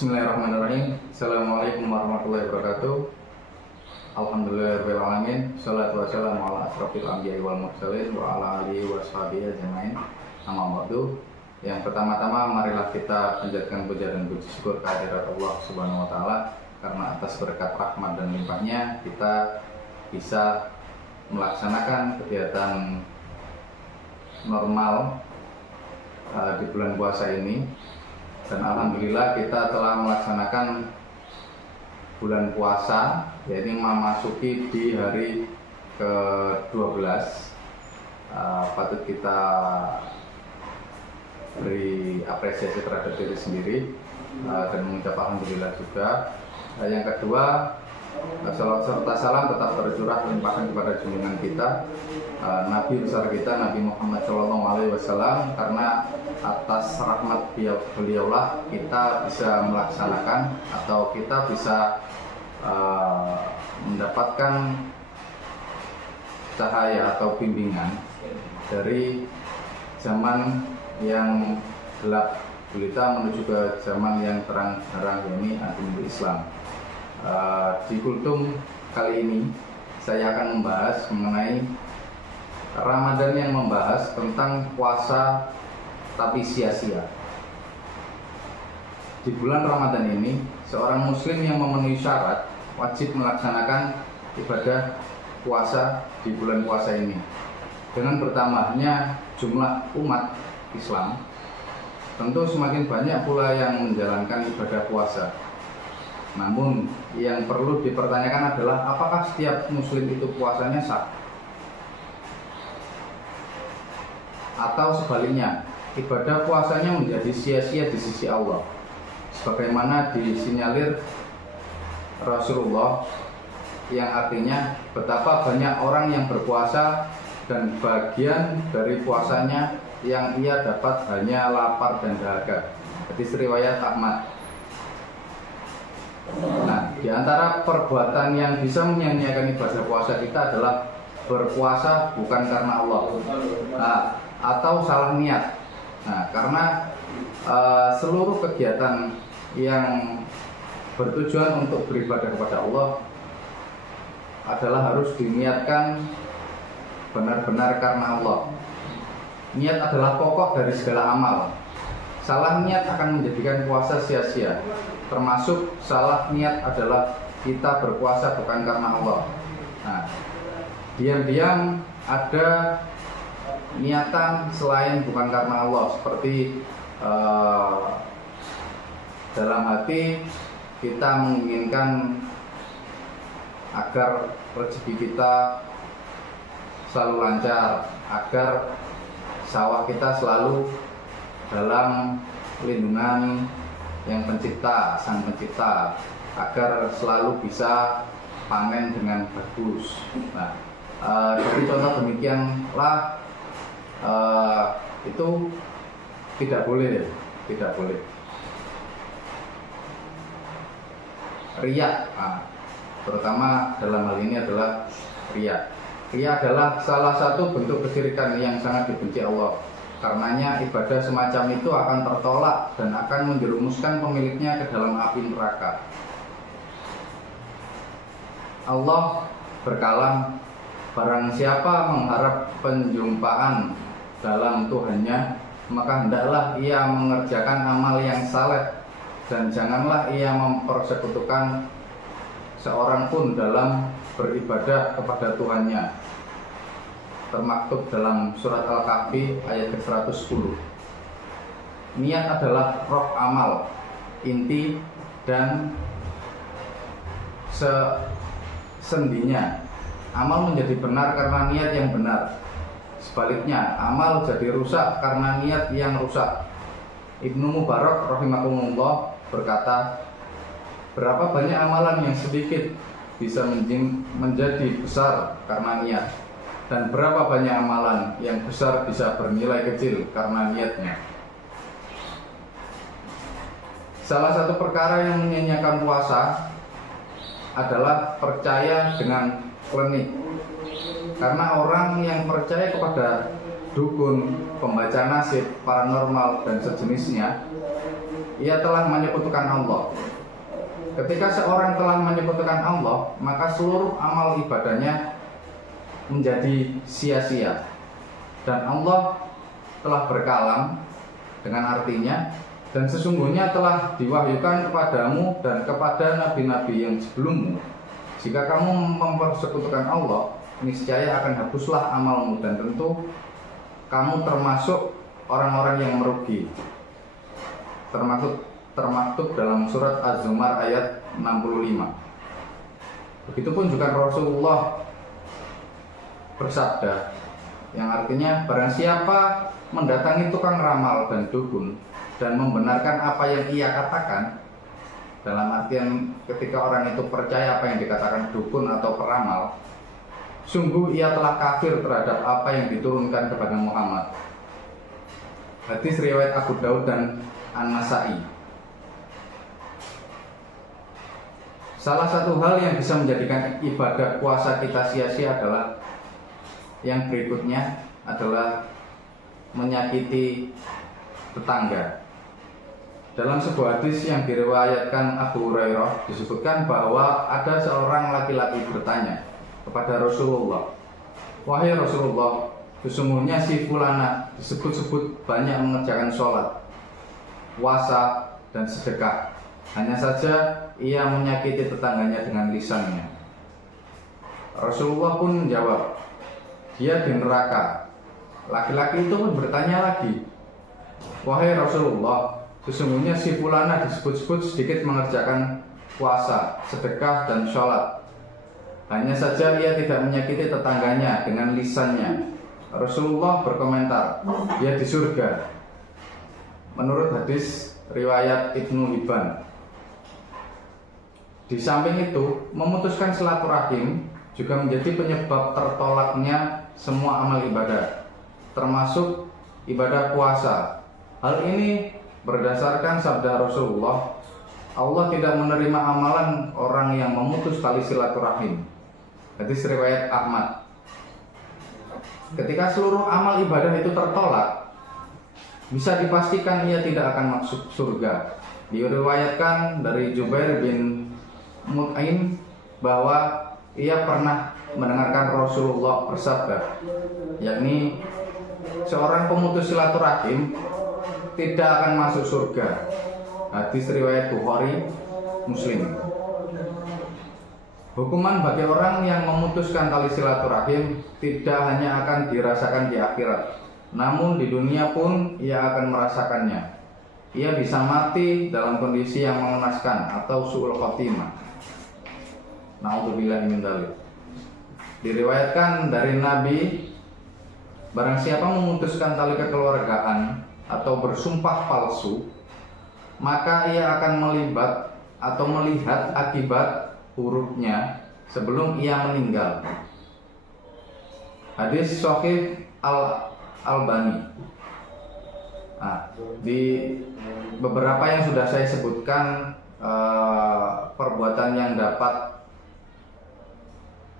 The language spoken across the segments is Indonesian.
Bismillahirrahmanirrahim. Assalamualaikum warahmatullahi wabarakatuh. Alhamdulillahirabbil alamin. Shalatu wassalamu ala asrofil anbiya'i wal mursalin wa ala alihi washabihi ajmain. Amma ba'du. Yang pertama-tama marilah kita panjatkan puja dan puji syukur kehadirat Allah Subhanahu wa taala karena atas berkat rahmat dan limpahnya kita bisa melaksanakan kegiatan normal di bulan puasa ini. Dan alhamdulillah kita telah melaksanakan bulan puasa, yaitu memasuki di hari ke-12. Patut kita beri apresiasi terhadap diri sendiri dan mengucap alhamdulillah juga. Yang kedua, salawat serta salam tetap tercurah limpahkan kepada junjungan kita, Nabi besar kita, Nabi Muhammad SAW, karena atas rahmat beliaulah kita bisa melaksanakan atau kita bisa mendapatkan cahaya atau bimbingan dari zaman yang gelap gulita menuju ke zaman yang terang-terang, yakni agama Islam. Di kultum kali ini saya akan membahas mengenai Ramadan yang membahas tentang puasa tapi sia-sia. Di bulan Ramadan ini, seorang muslim yang memenuhi syarat wajib melaksanakan ibadah puasa di bulan puasa ini. Dengan bertambahnya jumlah umat Islam, tentu semakin banyak pula yang menjalankan ibadah puasa. Namun yang perlu dipertanyakan adalah apakah setiap muslim itu puasanya sah? Atau sebaliknya, ibadah puasanya menjadi sia-sia di sisi Allah, sebagaimana disinyalir Rasulullah, yang artinya betapa banyak orang yang berpuasa dan bagian dari puasanya yang ia dapat hanya lapar dan dahaga. Hadis riwayat Ahmad. Nah, di antara perbuatan yang bisa menyia-nyiakan ibadah puasa kita adalah berpuasa bukan karena Allah, atau salah niat. Nah, karena seluruh kegiatan yang bertujuan untuk beribadah kepada Allah adalah harus diniatkan benar-benar karena Allah. Niat adalah pokok dari segala amal. Salah niat akan menjadikan puasa sia-sia. Termasuk salah niat adalah kita berpuasa bukan karena Allah. Nah, diam-diam ada niatan selain bukan karena Allah, seperti dalam hati kita menginginkan agar rezeki kita selalu lancar, agar sawah kita selalu dalam lindungan yang pencipta, sang pencipta, agar selalu bisa panen dengan bagus. Nah, dari contoh demikianlah itu tidak boleh. Riya, terutama dalam hal ini adalah riya. Riya adalah salah satu bentuk kesyirikan yang sangat dibenci Allah. Karenanya ibadah semacam itu akan tertolak dan akan menjerumuskan pemiliknya ke dalam api neraka. Allah berkalam, barang siapa mengharap penjumpaan dalam Tuhannya, maka hendaklah ia mengerjakan amal yang saleh, dan janganlah ia mempersekutukan seorang pun dalam beribadah kepada Tuhannya. Termaktub dalam surat Al-Kahfi ayat ke-110. Niat adalah roh amal, inti dan sendinya. Amal menjadi benar karena niat yang benar. Sebaliknya, amal jadi rusak karena niat yang rusak. Ibnu Mubarak rahimahumullah berkata, berapa banyak amalan yang sedikit bisa menjadi besar karena niat, dan berapa banyak amalan yang besar bisa bernilai kecil karena niatnya. Salah satu perkara yang menyanyiakan puasa adalah percaya dengan klinik. Karena orang yang percaya kepada dukun, pembaca nasib, paranormal, dan sejenisnya, ia telah menyekutukan Allah. Ketika seorang telah menyekutukan Allah, maka seluruh amal ibadahnya menjadi sia-sia. Dan Allah telah berkalam dengan artinya, dan sesungguhnya telah diwahyukan kepadamu dan kepada nabi-nabi yang sebelummu, jika kamu mempersekutukan Allah, niscaya akan hapuslah amalmu, dan tentu kamu termasuk orang-orang yang merugi. Termaktub dalam surat Az-Zumar ayat 65. Begitupun juga Rasulullah bersabda, yang artinya barang siapa mendatangi tukang ramal dan dukun dan membenarkan apa yang ia katakan, dalam artian ketika orang itu percaya apa yang dikatakan dukun atau peramal, sungguh ia telah kafir terhadap apa yang diturunkan kepada Muhammad. Hadis riwayat Abu Daud dan An-Nasai. Salah satu hal yang bisa menjadikan ibadah puasa kita sia-sia adalah yang berikutnya adalah menyakiti tetangga. Dalam sebuah hadis yang diriwayatkan Abu Hurairah disebutkan bahwa ada seorang laki-laki bertanya kepada Rasulullah, "Wahai Rasulullah, sesungguhnya si fulana disebut-sebut banyak mengerjakan sholat, puasa, dan sedekah. Hanya saja ia menyakiti tetangganya dengan lisannya." Rasulullah pun menjawab, "Dia di neraka." Laki-laki itu pun bertanya lagi, "Wahai Rasulullah, sesungguhnya si fulana disebut-sebut sedikit mengerjakan puasa, sedekah, dan sholat. Hanya saja ia tidak menyakiti tetangganya dengan lisannya." Rasulullah berkomentar, "Dia di surga." Menurut hadis riwayat Ibnu Hibban. Di samping itu, memutuskan silaturahim juga menjadi penyebab tertolaknya semua amal ibadah, termasuk ibadah puasa. Hal ini berdasarkan sabda Rasulullah, Allah tidak menerima amalan orang yang memutus tali silaturahim. Hadis riwayat Ahmad. Ketika seluruh amal ibadah itu tertolak, bisa dipastikan ia tidak akan masuk surga. Diriwayatkan dari Jubair bin Mut'aim bahwa ia pernah mendengarkan Rasulullah bersabda, yakni seorang pemutus silaturahim tidak akan masuk surga. Hadis riwayat Bukhari, Muslim. Hukuman bagi orang yang memutuskan tali silaturahim tidak hanya akan dirasakan di akhirat, namun di dunia pun ia akan merasakannya. Ia bisa mati dalam kondisi yang mengenaskan atau su'ul khotimah. Na'udzubillah min dzalik. Diriwayatkan dari Nabi, barang siapa memutuskan tali kekeluargaan atau bersumpah palsu, maka ia akan melibat atau melihat akibat hurufnya sebelum ia meninggal. Hadis Sahih Al-Albani. Nah, di beberapa yang sudah saya sebutkan, perbuatan yang dapat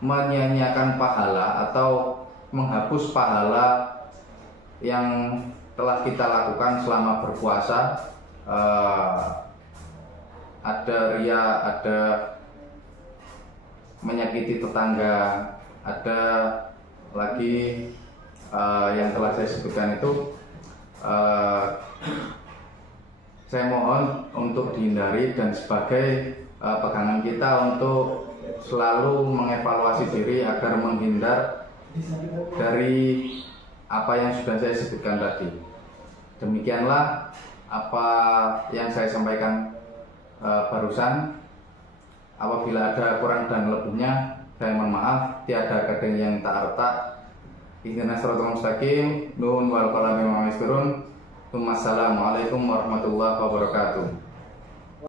menyia-nyiakan pahala atau menghapus pahala yang telah kita lakukan selama berpuasa, ada ria, ada menyakiti tetangga, ada lagi yang telah saya sebutkan itu, saya mohon untuk dihindari dan sebagai pegangan kita untuk selalu mengevaluasi diri agar menghindar dari apa yang sudah saya sebutkan tadi. Demikianlah apa yang saya sampaikan barusan. Apabila ada kurang dan lebihnya, saya mohon maaf. Tiada kata yang tak retak. Ihdinas siratal mustaqim. Nun wal qalami wa ma yasturun. Wassalamualaikum warahmatullahi wabarakatuh.